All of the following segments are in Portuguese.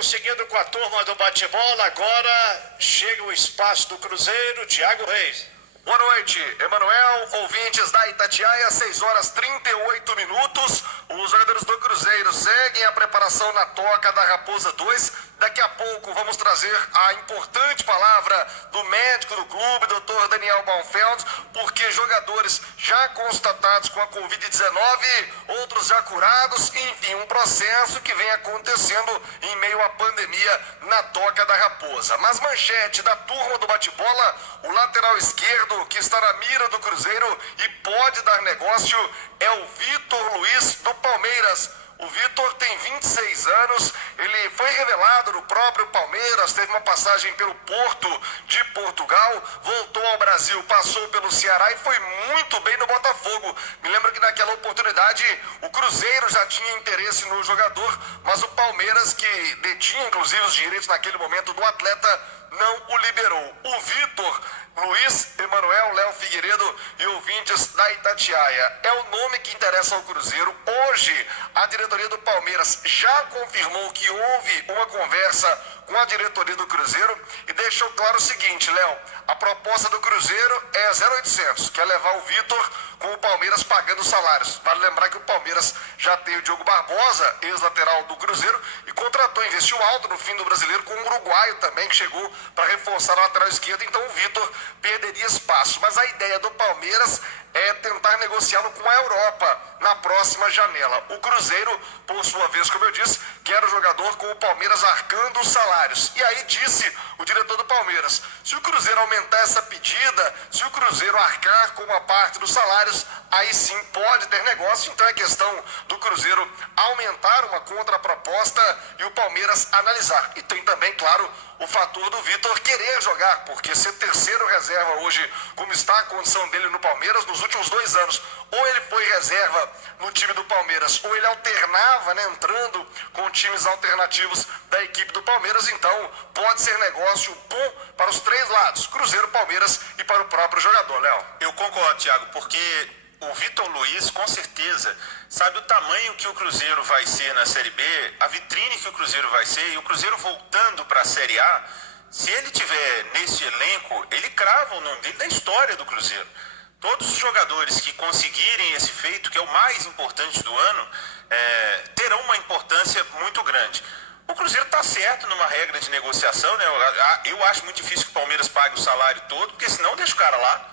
Vamos seguindo com a turma do bate-bola. Agora chega o espaço do Cruzeiro, Thiago Reis. Boa noite, Emanuel, ouvintes da Itatiaia, 6 horas 38 minutos. Os jogadores do Cruzeiro seguem a preparação na Toca da Raposa 2. Daqui a pouco vamos trazer a importante palavra do médico do clube, Dr. Daniel Baumfeld, porque jogadores já constatados com a Covid-19, outros já curados, enfim, um processo que vem acontecendo em meio à pandemia na Toca da Raposa. Mas manchete da turma do bate-bola, o lateral esquerdo que está na mira do Cruzeiro e pode dar negócio é o Vitor Luiz do Palmeiras. O Vitor tem 26 anos, ele foi revelado no próprio Palmeiras, teve uma passagem pelo Porto de Portugal, voltou ao Brasil, passou pelo Ceará e foi muito bem no Botafogo. Me lembro que naquela oportunidade o Cruzeiro já tinha interesse no jogador, mas o Palmeiras, que detinha inclusive os direitos naquele momento do atleta, não o liberou. O Vitor Luiz, Emanuel, Léo Figueiredo e ouvintes da Itatiaia, é o nome que interessa ao Cruzeiro. Hoje, a diretoria do Palmeiras já confirmou que houve uma conversa com a diretoria do Cruzeiro e deixou claro o seguinte, Léo, a proposta do Cruzeiro é 0,800, que é levar o Vitor com o Palmeiras pagando salários. Vale lembrar que o Palmeiras já tem o Diogo Barbosa, ex-lateral do Cruzeiro, e contratou, investiu alto no fim do Brasileiro com um uruguaio também, que chegou para reforçar a lateral esquerda, então o Vitor perderia espaço. Mas a ideia do Palmeiras é tentar negociá-lo com a Europa na próxima janela. O Cruzeiro, por sua vez, como eu disse, quer o jogador com o Palmeiras arcando os salários. E aí disse o diretor do Palmeiras, se o Cruzeiro aumentar essa pedida, se o Cruzeiro arcar com uma parte dos salários, aí sim pode ter negócio. Então é questão do Cruzeiro aumentar uma contraproposta e o Palmeiras analisar. E tem também, claro, o fator do Vitor querer jogar, porque ser terceiro reserva hoje, como está a condição dele no Palmeiras, nos últimos 2 anos, ou ele foi reserva no time do Palmeiras, ou ele alternava, né, entrando com times alternativos da equipe do Palmeiras. Então pode ser negócio bom para os 3 lados, Cruzeiro, Palmeiras e para o próprio jogador, Léo. Eu concordo, Thiago, porque o Vitor Luiz, com certeza, sabe o tamanho que o Cruzeiro vai ser na Série B, a vitrine que o Cruzeiro vai ser, e o Cruzeiro voltando para a Série A, se ele tiver nesse elenco, ele crava o nome dele na história do Cruzeiro. Todos os jogadores que conseguirem esse feito, que é o mais importante do ano, terão uma importância muito grande. O Cruzeiro está certo numa regra de negociação, né? Eu acho muito difícil que o Palmeiras pague o salário todo, porque senão deixa o cara lá.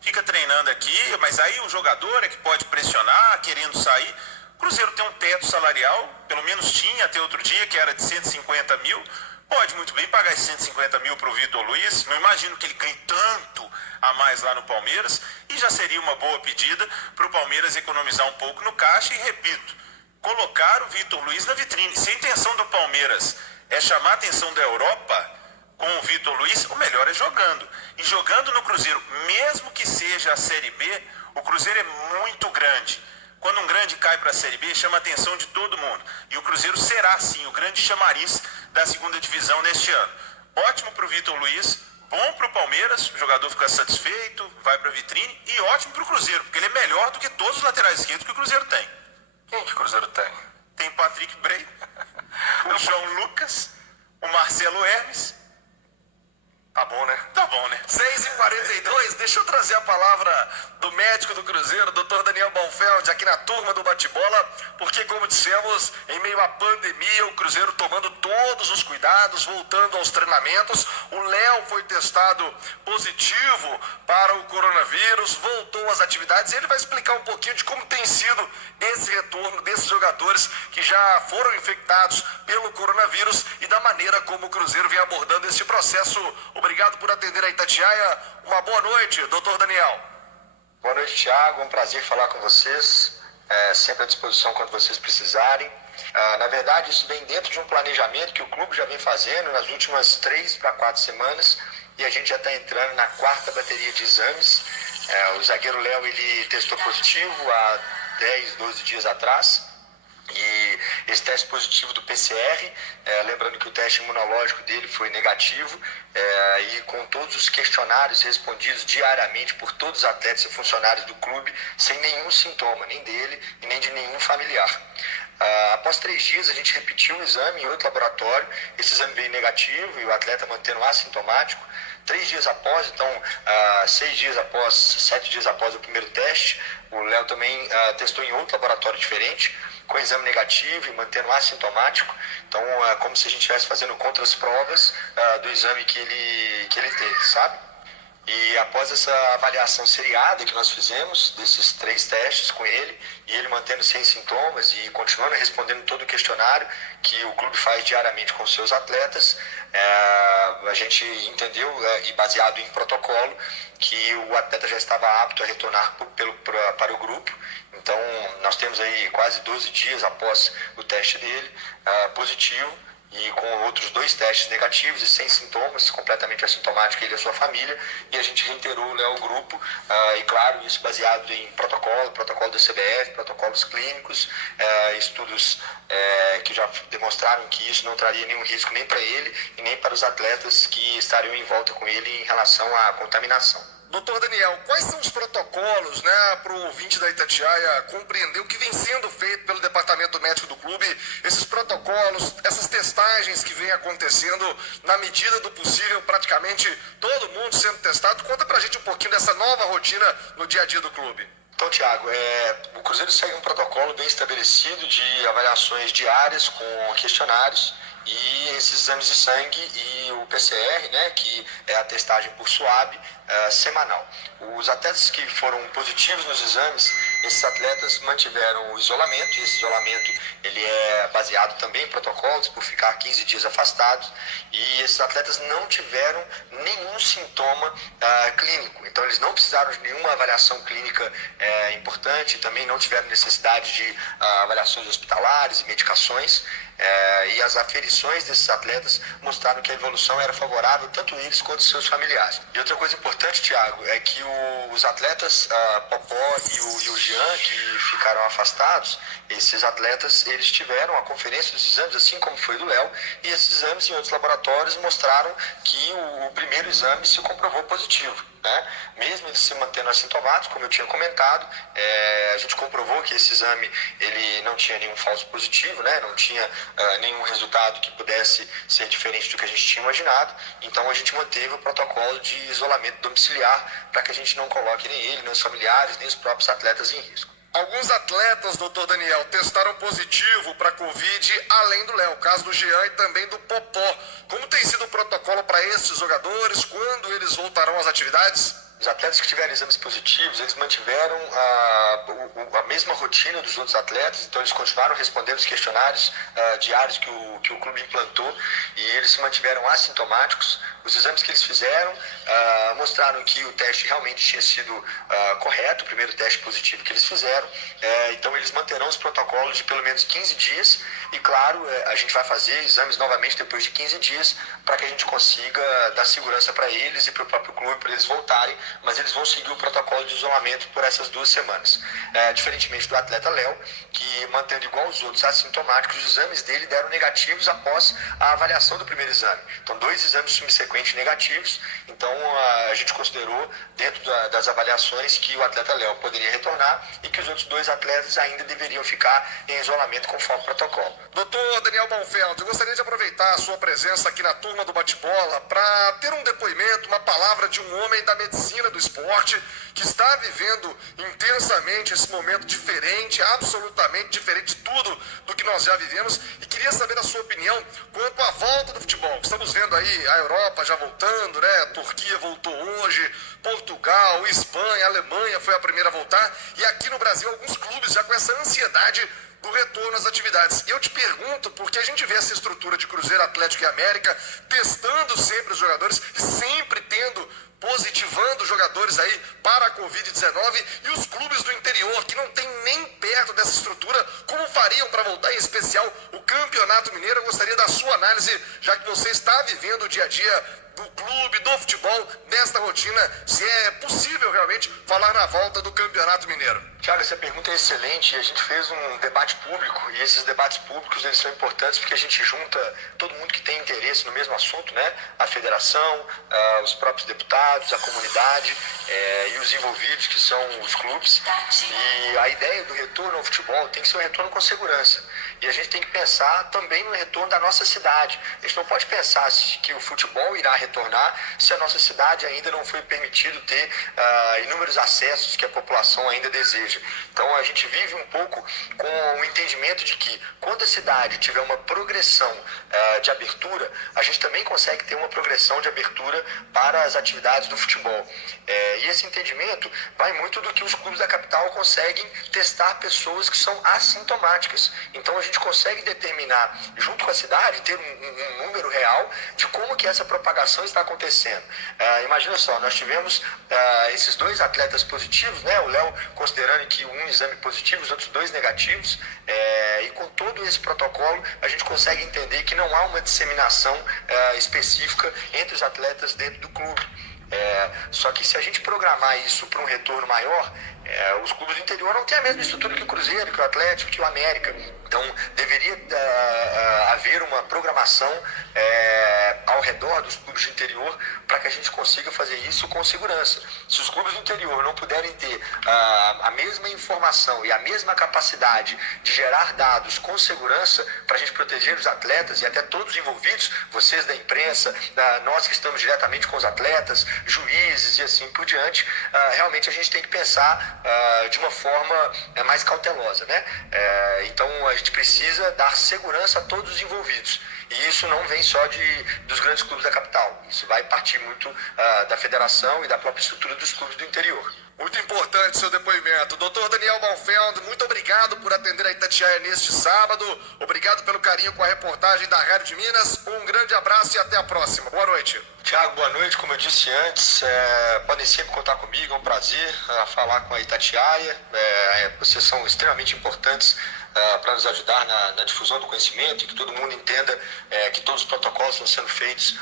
Fica treinando aqui, mas aí o jogador é que pode pressionar, querendo sair. O Cruzeiro tem um teto salarial, pelo menos tinha até outro dia, que era de 150 mil. Pode muito bem pagar esses 150 mil para o Vitor Luiz. Não imagino que ele ganhe tanto a mais lá no Palmeiras. E já seria uma boa pedida para o Palmeiras economizar um pouco no caixa. E repito, colocar o Vitor Luiz na vitrine. Se a intenção do Palmeiras é chamar a atenção da Europa com o Vitor Luiz, o melhor é jogando. E jogando no Cruzeiro, mesmo que seja a Série B, o Cruzeiro é muito grande. Quando um grande cai para a Série B, chama a atenção de todo mundo. E o Cruzeiro será, sim, o grande chamariz da segunda divisão neste ano. Ótimo para o Vitor Luiz, bom para o Palmeiras, o jogador fica satisfeito, vai para a vitrine, e ótimo para o Cruzeiro, porque ele é melhor do que todos os laterais esquerdos que o Cruzeiro tem. Quem que o Cruzeiro tem? Tem o Patrick Bray, o João Lucas, o Marcelo Hermes. Tá bom, né? Tá bom, né? 6h42, deixa eu trazer a palavra do médico do Cruzeiro, Dr. Daniel Baumfeld, aqui na turma do bate-bola, porque, como dissemos, em meio à pandemia, o Cruzeiro tomando todos os cuidados, voltando aos treinamentos. O Léo foi testado positivo para o coronavírus, voltou às atividades, e ele vai explicar um pouquinho de como tem sido esse retorno desses jogadores que já foram infectados pelo coronavírus e da maneira como o Cruzeiro vem abordando esse processo. Obrigado por atender a Itatiaia. Uma boa noite, doutor Daniel. Boa noite, Thiago. Um prazer falar com vocês. Sempre à disposição quando vocês precisarem. Na verdade, isso vem dentro de um planejamento que o clube já vem fazendo nas últimas 3 para 4 semanas. E a gente já está entrando na 4ª bateria de exames. O zagueiro Léo, ele testou positivo há 10, 12 dias atrás. E esse teste positivo do PCR, lembrando que o teste imunológico dele foi negativo, e com todos os questionários respondidos diariamente por todos os atletas e funcionários do clube, sem nenhum sintoma, nem dele e nem de nenhum familiar. Após 3 dias, a gente repetiu o exame em outro laboratório. Esse exame veio negativo e o atleta mantendo assintomático. 3 dias após, então 6 dias após, 7 dias após o primeiro teste, o Léo também testou em outro laboratório diferente, com exame negativo e mantendo assintomático. Então, como se a gente estivesse fazendo contras provas do exame que ele teve, sabe? E após essa avaliação seriada que nós fizemos, desses 3 testes com ele, e ele mantendo sem sintomas e continuando respondendo todo o questionário que o clube faz diariamente com os seus atletas, a gente entendeu, e baseado em protocolo, que o atleta já estava apto a retornar para o grupo. Então, nós temos aí quase 12 dias após o teste dele, positivo, e com outros 2 testes negativos e sem sintomas, completamente assintomático, ele e a sua família, e a gente reiterou o Léo ao grupo, e claro, isso baseado em protocolo da CBF, protocolos clínicos, estudos que já demonstraram que isso não traria nenhum risco nem para ele e nem para os atletas que estariam em volta com ele em relação à contaminação. Doutor Daniel, quais são os protocolos, para o ouvinte da Itatiaia compreender o que vem sendo feito pelo departamento médico do clube, esses protocolos, essas testagens que vem acontecendo na medida do possível, praticamente todo mundo sendo testado? Conta pra gente um pouquinho dessa nova rotina no dia a dia do clube. Então, Thiago, o Cruzeiro segue um protocolo bem estabelecido de avaliações diárias com questionários e esses exames de sangue e o PCR, que é a testagem por SWAB semanal. Os atletas que foram positivos nos exames, esses atletas mantiveram o isolamento, e esse isolamento ele é baseado também em protocolos por ficar 15 dias afastados, e esses atletas não tiveram nenhum sintoma clínico, então eles não precisaram de nenhuma avaliação clínica importante, também não tiveram necessidade de avaliações hospitalares e medicações, e as aferições desses atletas mostraram que a evolução era favorável tanto eles quanto seus familiares. E outra coisa importante, Thiago, é que os atletas Popó e o Jean, que ficaram afastados, esses atletas eles tiveram a conferência dos exames, assim como foi do Léo, e esses exames em outros laboratórios mostraram que o primeiro exame se comprovou positivo. Mesmo ele se mantendo assintomático, como eu tinha comentado, a gente comprovou que esse exame ele não tinha nenhum falso positivo, não tinha nenhum resultado que pudesse ser diferente do que a gente tinha imaginado. Então a gente manteve o protocolo de isolamento domiciliar para que a gente não coloque nem ele, nem os familiares, nem os próprios atletas em risco. Alguns atletas, doutor Daniel, testaram positivo para Covid, além do Léo, caso do Jean e também do Popó. Como tem sido o protocolo para esses jogadores? Quando eles voltarão às atividades? Os atletas que tiveram exames positivos, eles mantiveram a mesma rotina dos outros atletas, então eles continuaram respondendo os questionários diários que o clube implantou, e eles se mantiveram assintomáticos. Os exames que eles fizeram mostraram que o teste realmente tinha sido correto, o primeiro teste positivo que eles fizeram, então eles manterão os protocolos de pelo menos 15 dias, e claro, a gente vai fazer exames novamente depois de 15 dias, para que a gente consiga dar segurança para eles e para o próprio clube, para eles voltarem, mas eles vão seguir o protocolo de isolamento por essas 2 semanas. Diferentemente do atleta Léo, que mantendo igual os outros assintomáticos, os exames dele deram negativos após a avaliação do primeiro exame. Então 2 exames subsequentes negativos, então a gente considerou dentro das avaliações que o atleta Léo poderia retornar e que os outros 2 atletas ainda deveriam ficar em isolamento conforme o protocolo. Doutor Daniel Bonfeld, eu gostaria de aproveitar a sua presença aqui na turma do Bate-Bola para ter um depoimento, uma palavra de um homem da medicina do esporte que está vivendo intensamente esse momento diferente, absolutamente diferente de tudo do que nós já vivemos, e queria saber a sua opinião quanto à volta do futebol. Estamos vendo aí a Europa já voltando, a Turquia voltou hoje, Portugal, Espanha, Alemanha foi a primeira a voltar, e aqui no Brasil alguns clubes já com essa ansiedade do retorno às atividades. E eu te pergunto, porque a gente vê essa estrutura de Cruzeiro, Atlético e América testando sempre os jogadores e sempre positivando jogadores aí para a Covid-19, e os clubes do interior que não tem nem perto dessa estrutura, como fariam para voltar, em especial o Campeonato Mineiro? Eu gostaria da sua análise, já que você está vivendo o dia a dia do clube, do futebol, nesta rotina, se é possível realmente falar na volta do Campeonato Mineiro. Thiago, essa pergunta é excelente. A gente fez um debate público, e esses debates públicos eles são importantes porque a gente junta todo mundo que tem interesse no mesmo assunto, a federação, os próprios deputados, a comunidade e os envolvidos, que são os clubes. E a ideia do retorno ao futebol tem que ser um retorno com segurança. E a gente tem que pensar também no retorno da nossa cidade. A gente não pode pensar que o futebol irá retornar se a nossa cidade ainda não foi permitido ter inúmeros acessos que a população ainda deseja. Então a gente vive um pouco com o entendimento de que quando a cidade tiver uma progressão de abertura, a gente também consegue ter uma progressão de abertura para as atividades do futebol. E esse entendimento vai muito do que os clubes da capital conseguem testar pessoas que são assintomáticas. Então a gente consegue determinar, junto com a cidade, ter um número real de como que essa propagação está acontecendo. Imagina só, nós tivemos esses 2 atletas positivos, né? O Léo considerando que um exame positivo, os outros 2 negativos, e com todo esse protocolo a gente consegue entender que não há uma disseminação específica entre os atletas dentro do clube. Só que se a gente programar isso para um retorno maior, os clubes do interior não têm a mesma estrutura que o Cruzeiro, que o Atlético, que o América. Então deveria haver uma programação ao redor dos clubes do interior para que a gente consiga fazer isso com segurança. Se os clubes do interior não puderem ter a mesma informação e a mesma capacidade de gerar dados com segurança para a gente proteger os atletas e até todos os envolvidos, vocês da imprensa, nós que estamos diretamente com os atletas, juízes e assim por diante, realmente a gente tem que pensar de uma forma mais cautelosa, né? Então a gente precisa dar segurança a todos os envolvidos. E isso não vem só dos grandes clubes da capital. Isso vai partir muito da federação e da própria estrutura dos clubes do interior. Muito importante seu depoimento. Dr. Daniel Malfeld, muito obrigado por atender a Itatiaia neste sábado. Obrigado pelo carinho com a reportagem da Rádio de Minas. Um grande abraço e até a próxima. Boa noite. Tiago, boa noite. Como eu disse antes, podem sempre contar comigo. É um prazer falar com a Itatiaia. Vocês são extremamente importantes para nos ajudar na difusão do conhecimento e que todo mundo entenda que todos os protocolos estão sendo feitos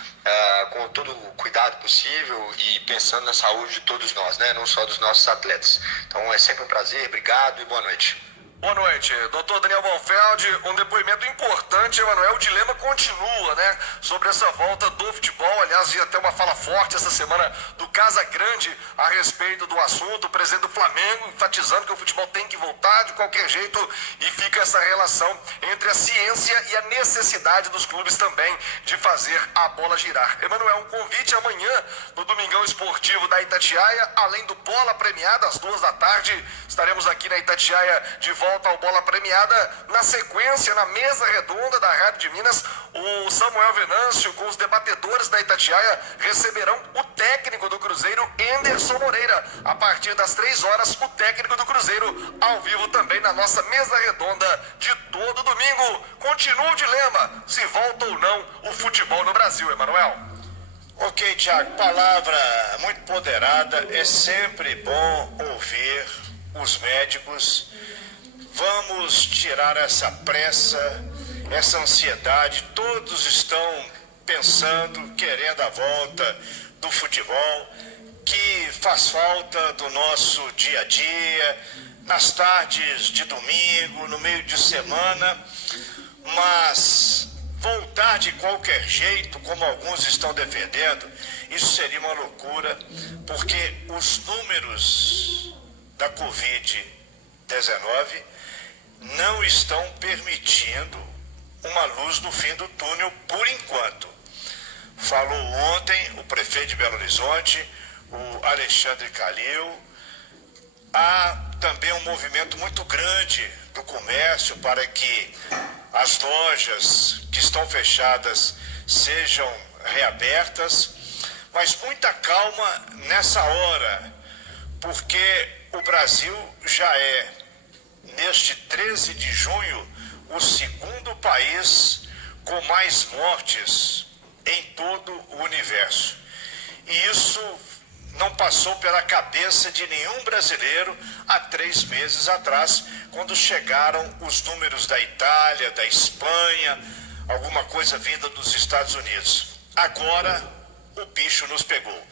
com todo o cuidado possível e pensando na saúde de todos nós, né? Não só dos nossos atletas. Então é sempre um prazer, obrigado e boa noite. Boa noite, Dr. Daniel Malfeld, um depoimento importante, Emanuel, o dilema continua, né, sobre essa volta do futebol. Aliás, ia ter uma fala forte essa semana do Casa Grande a respeito do assunto, o presidente do Flamengo enfatizando que o futebol tem que voltar de qualquer jeito e fica essa relação entre a ciência e a necessidade dos clubes também de fazer a bola girar. Emanuel, um convite amanhã no Domingão Esportivo da Itatiaia, além do Bola Premiada, às 14h, estaremos aqui na Itatiaia de volta ao Bola Premiada. Na sequência, na mesa redonda da Rádio de Minas, o Samuel Venâncio com os debatedores da Itatiaia receberão o técnico do Cruzeiro, Enderson Moreira. A partir das 3h, o técnico do Cruzeiro ao vivo também na nossa mesa redonda de todo domingo. Continua o dilema, se volta ou não o futebol no Brasil, Emanuel. Ok, Thiago, palavra muito ponderada. É sempre bom ouvir os médicos. Vamos tirar essa pressa, essa ansiedade. Todos estão pensando, querendo a volta do futebol, que faz falta do nosso dia a dia, nas tardes de domingo, no meio de semana. Mas voltar de qualquer jeito, como alguns estão defendendo, isso seria uma loucura, porque os números da Covid-19 não estão permitindo uma luz no fim do túnel por enquanto. Falou ontem o prefeito de Belo Horizonte, o Alexandre Calil. Há também um movimento muito grande do comércio para que as lojas que estão fechadas sejam reabertas, mas muita calma nessa hora, porque o Brasil já é, neste 13 de junho, o segundo país com mais mortes em todo o universo. E isso não passou pela cabeça de nenhum brasileiro há 3 meses atrás, quando chegaram os números da Itália, da Espanha, alguma coisa vinda dos Estados Unidos. Agora o bicho nos pegou.